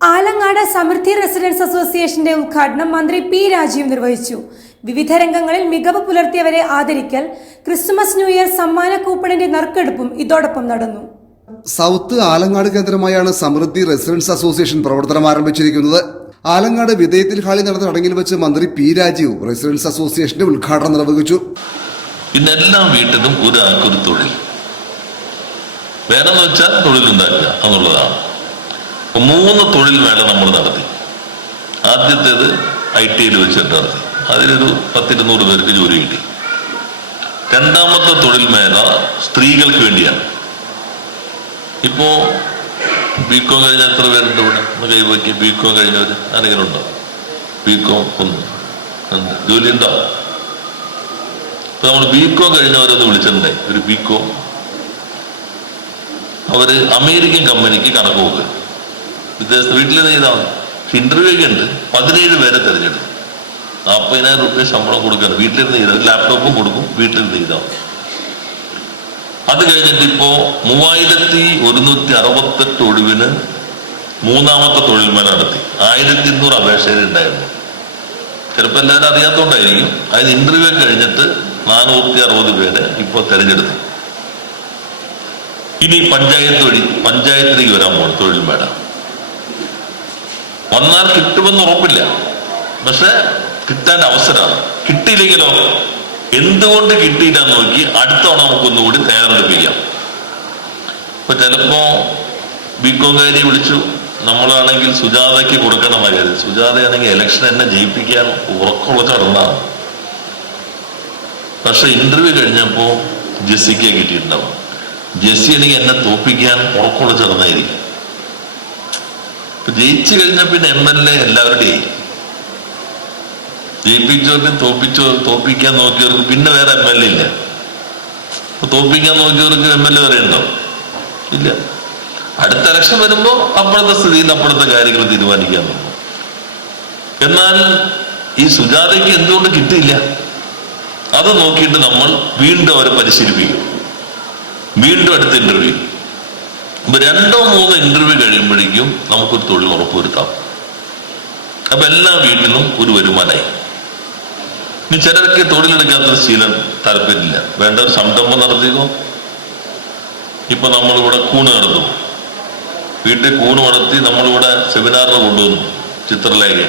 ആലങ്ങാട് സമൃദ്ധി റെസിഡൻസ് അസോസിയേഷന്റെ ഉദ്ഘാടനം മന്ത്രി പി രാജീവ് നിർവഹിച്ചു. വിവിധ രംഗങ്ങളിൽ മികവ് പുലർത്തിയവരെ ആദരിക്കൽ ക്രിസ്മസ് ന്യൂ ഇയർ സമ്മാന കൂപ്പണിന്റെ നറുക്കെടുപ്പും ഇതോടൊപ്പം നടന്നു. സൗത്ത് ആലങ്ങാട് കേന്ദ്രമായാണ് സമൃദ്ധി റെസിഡൻസ് അസോസിയേഷൻ പ്രവർത്തനം ആരംഭിച്ചിരിക്കുന്നത്. ആലങ്ങാട് വിധേയത്തിൽ ഹാളിൽ നടന്ന ചടങ്ങിൽ വെച്ച് മന്ത്രി പി രാജീവ് റെസിഡൻസ് അസോസിയേഷന്റെ ഉദ്ഘാടനം നിർവഹിച്ചു. പിന്നെ എല്ലാ വീട്ടിലും ഒരാൾക്കൊരു തൊഴിൽ. വേണമെന്ന് വെച്ചാൽ തൊഴിലുണ്ടാക്കുക എന്നുള്ളതാണ്. മൂന്ന് തൊഴിൽ മേള നമ്മൾ നടത്തി. ആദ്യത്തേത് ഐ ടിയിൽ വെച്ചിട്ട് നടത്തി. അതിലൊരു പത്തിരുന്നൂറ് പേർക്ക് ജോലി കിട്ടി. രണ്ടാമത്തെ തൊഴിൽ മേള സ്ത്രീകൾക്ക് വേണ്ടിയാണ്. ഇപ്പോ ബികോം കഴിഞ്ഞ എത്ര പേരുണ്ട് ഇവിടെ? ഒന്ന് കൈവക്കി ബികോം കഴിഞ്ഞവർ ആരെങ്കിലും ഉണ്ടോ ബികോം ഒന്ന്. ജോലി ഉണ്ടോ? ഇപ്പൊ നമ്മൾ ബികോം കഴിഞ്ഞവരൊന്ന് വിളിച്ചിട്ടുണ്ടായി ഒരു ബികോം അവർ അമേരിക്കൻ കമ്പനിക്ക് കണക്ക് പോകുക വിദേശത്ത് വീട്ടിൽ ചെയ്താൽ ഇന്റർവ്യൂ ഒക്കെ ഉണ്ട്. പതിനേഴ് പേരെ തിരഞ്ഞെടുക്കും നാൽപ്പതിനായിരം റുപ്യ ശമ്പളം കൊടുക്കണം വീട്ടിലിരുന്ന് ചെയ്താൽ ലാപ്ടോപ്പും കൊടുക്കും. വീട്ടിലിരുന്ന് ചെയ്താൽ മതി. അത് കഴിഞ്ഞിട്ട് ഇപ്പോ മൂവായിരത്തി ഒരുന്നൂറ്റി അറുപത്തെട്ട് ഒഴിവിന് മൂന്നാമത്തെ തൊഴിൽ മേല നടത്തി. ആയിരത്തി ഇരുന്നൂറ് അപേക്ഷകരുണ്ടായിരുന്നു ചിലപ്പോൾ എല്ലാവരും അറിയാത്തോണ്ടായിരിക്കും. അതിന് ഇന്റർവ്യൂ കഴിഞ്ഞിട്ട് നാനൂറ്റി അറുപത് പേരെ ഇപ്പോൾ തെരഞ്ഞെടുത്തു. ഇനി പഞ്ചായത്ത് വഴി പഞ്ചായത്തിലേക്ക് വരാൻ പോകണം തൊഴിൽ മേള. വന്നാൽ കിട്ടുമെന്ന് ഉറപ്പില്ല. പക്ഷെ കിട്ടാൻ അവസരമാണ്. കിട്ടിയില്ലെങ്കിലോ? എന്തുകൊണ്ട് കിട്ടിയില്ല നോക്കി അടുത്ത തവണ നമുക്കൊന്നുകൂടി തയ്യാറെടുപ്പിക്കാം. ഇപ്പൊ ചിലപ്പോ ബികോംകാരി വിളിച്ചു. നമ്മളാണെങ്കിൽ സുജാതയ്ക്ക് കൊടുക്കണം കാര്യം സുജാതയാണെങ്കിൽ ഇലക്ഷൻ എന്നെ ജയിപ്പിക്കാൻ ഉറക്കമുള്ള ചടങ്ങാണ്. പക്ഷെ ഇന്റർവ്യൂ കഴിഞ്ഞപ്പോ ജെസ്സിക്ക് കിട്ടിയിട്ടുണ്ടാവും. ജെസ്സി എനിക്ക് എന്നെ തോപ്പിക്കാൻ ഉറക്കമുള്ള ചടങ്ങായിരിക്കും. ഇപ്പൊ ജയിച്ചു കഴിഞ്ഞ പിന്നെ എം എൽ എ എല്ലാവരുടെയും. ജയിപ്പിച്ചവർക്കും തോപ്പിച്ചോ തോപ്പിക്കാൻ നോക്കിയവർക്ക് പിന്നെ വേറെ എം എൽ എ ഇല്ല. തോപ്പിക്കാൻ നോക്കിയവർക്ക് എം എൽ എ വരെ ഉണ്ടോ? ഇല്ല. അടുത്ത ഇലക്ഷൻ വരുമ്പോ അപ്പോഴത്തെ സ്ഥിതിയിൽ അപ്പോഴത്തെ കാര്യങ്ങൾ തീരുമാനിക്കാൻ തോന്നും എന്നാൽ ഈ സുജാതയ്ക്ക് എന്തുകൊണ്ട് കിട്ടിയില്ല? അത് നോക്കിയിട്ട് നമ്മൾ വീണ്ടും അവരെ പരിശീലിപ്പിക്കും. വീണ്ടും അടുത്ത ഇന്റർവ്യൂ രണ്ടോ മൂന്നോ ഇന്റർവ്യൂ കഴിയുമ്പോഴേക്കും നമുക്കൊരു തൊഴിൽ ഉറപ്പുവരുത്താം. അപ്പൊ എല്ലാ വീട്ടിലും ഒരു വരുമാനമായി ഇനി ചിലർക്ക് തൊഴിലെടുക്കാത്ത ശീലം താല്പര്യമില്ല. വേണ്ട ഒരു സംരംഭം നടത്തിക്കോ. ഇപ്പൊ നമ്മളിവിടെ കൂണ് നടത്തും. വീട്ടിൽ കൂണ് നടത്തി നമ്മളിവിടെ സെമിനാറിന് കൊണ്ടുവന്നു ചിത്രലേഖ.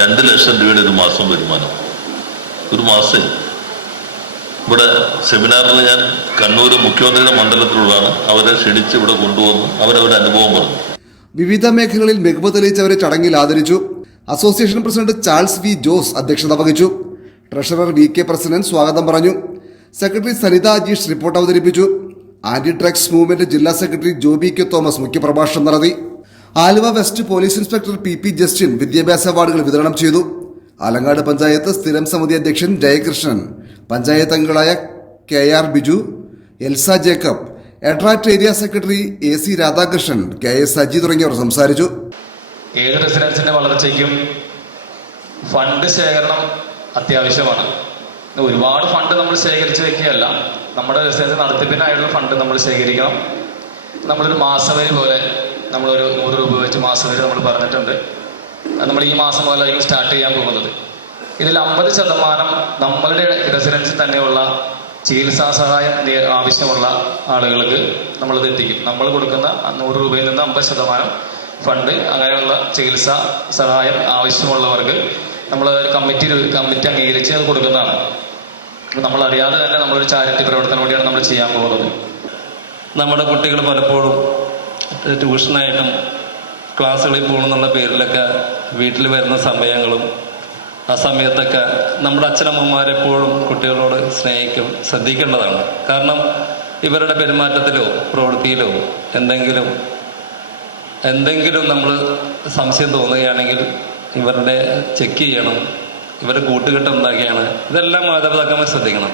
രണ്ട് ലക്ഷം രൂപയുടെ ഒരു മാസം വരുമാനം. ഒരു മാസം. ഇവിടെ സെമിനാറിൽ ഞാൻ കണ്ണൂർ മുഖ്യമന്ത്രിയുടെ മണ്ഡലത്തിലുള്ളതാണ്. അവരെ ക്ഷണിച്ച് ഇവിടെ കൊണ്ടുവന്നു. അവരവരുടെ അനുഭവം പറഞ്ഞു. വിവിധ മേഖലകളിൽ മികവ് തെളിയിച്ചവരെ ചടങ്ങിൽ ആദരിച്ചു. Association president Charles V Jose അധ്യക്ഷത വഹിച്ചു. ട്രഷറർ വി കെ പ്രസിഡന്റ് സ്വാഗതം പറഞ്ഞു. സെക്രട്ടറി സരിത അജീഷ് റിപ്പോർട്ട് അവതരിപ്പിച്ചു. ആന്റി ഡ്രഗ്സ് മൂവ്മെന്റ് ജില്ലാ സെക്രട്ടറി ജോബി കെ തോമസ് മുഖ്യപ്രഭാഷണം നടത്തി. Aluva west police inspector P P Justin വിദ്യാഭ്യാസ അവാർഡുകൾ വിതരണം ചെയ്തു. ആലങ്ങാട് പഞ്ചായത്ത് സ്ഥിരം സമിതി അധ്യക്ഷൻ ജയകൃഷ്ണൻ. പഞ്ചായത്ത് അംഗങ്ങളായ K R Biju Elsa Jacob എട്രാറ്റ് area secretary A C Radhakrishnan K S Saji തുടങ്ങിയവർ സംസാരിച്ചു. ഏത് റെസിഡൻസിന്റെ വളർച്ചയ്ക്കും ഫണ്ട് ശേഖരണം അത്യാവശ്യമാണ്. ഒരുപാട് ഫണ്ട് നമ്മൾ ശേഖരിച്ച് വെക്കുകയല്ല. നമ്മുടെ റെസിഡൻസ് നടത്തിപ്പിനായിട്ടുള്ള ഫണ്ട് നമ്മൾ ശേഖരിക്കണം. നമ്മളൊരു മാസവരി പോലെ നമ്മളൊരു നൂറ് രൂപ വെച്ച് മാസവരി നമ്മൾ പറഞ്ഞിട്ടുണ്ട്. നമ്മൾ ഈ മാസം പോലെ സ്റ്റാർട്ട് ചെയ്യാൻ പോകുന്നത്. ഇതിൽ അമ്പത് ശതമാനം നമ്മളുടെ റെസിഡൻസിൽ തന്നെയുള്ള ചികിത്സാ സഹായം ആവശ്യമുള്ള ആളുകൾക്ക് നമ്മളിത് എത്തിക്കും. നമ്മൾ കൊടുക്കുന്ന നൂറ് രൂപയിൽ നിന്ന് അമ്പത് ശതമാനം ഫണ്ട് അങ്ങനെയുള്ള ചികിത്സാ സഹായം ആവശ്യമുള്ളവർക്ക് നമ്മൾ കമ്മിറ്റി കമ്മിറ്റി അംഗീകരിച്ച് അത് കൊടുക്കുന്നതാണ്. നമ്മൾ അറിയാതെ തന്നെ നമ്മളൊരു ചാരിറ്റി പ്രവർത്തനം കൂടിയാണ് നമ്മൾ ചെയ്യാൻ പോകുന്നത്. നമ്മുടെ കുട്ടികൾ പലപ്പോഴും ട്യൂഷനായിട്ടും ക്ലാസ്സുകളിൽ പോകണമെന്നുള്ള പേരിലൊക്കെ വീട്ടിൽ വരുന്ന സമയങ്ങളും ആ സമയത്തൊക്കെ നമ്മുടെ അച്ഛനമ്മമാരെപ്പോഴും കുട്ടികളോട് സ്നേഹിക്കും ശ്രദ്ധിക്കേണ്ടതാണ്. കാരണം ഇവരുടെ പെരുമാറ്റത്തിലോ പ്രവൃത്തിയിലോ എന്തെങ്കിലും എന്തെങ്കിലും നമ്മൾ സംശയം തോന്നുകയാണെങ്കിൽ ഇവരുടെ ചെക്ക് ചെയ്യണം ഇവരുടെ കൂട്ടുകെട്ട് എന്താക്കിയാണ് ഇതെല്ലാം മാതാപിതാക്കന്മാർ ശ്രദ്ധിക്കണം.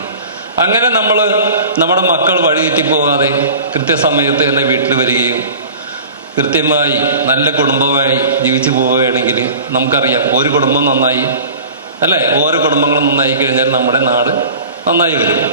അങ്ങനെ നമ്മൾ നമ്മുടെ മക്കൾ വഴി തെറ്റിപ്പോകാതെ കൃത്യസമയത്ത് തന്നെ വീട്ടിൽ വരികയും കൃത്യമായി നല്ല കുടുംബമായി ജീവിച്ചു പോവുകയാണെങ്കിൽ നമുക്കറിയാം ഒരു കുടുംബം നന്നായി അല്ലേ? ഓരോ കുടുംബങ്ങളും നന്നായി കഴിഞ്ഞാൽ നമ്മുടെ നാട് നന്നായി വരും.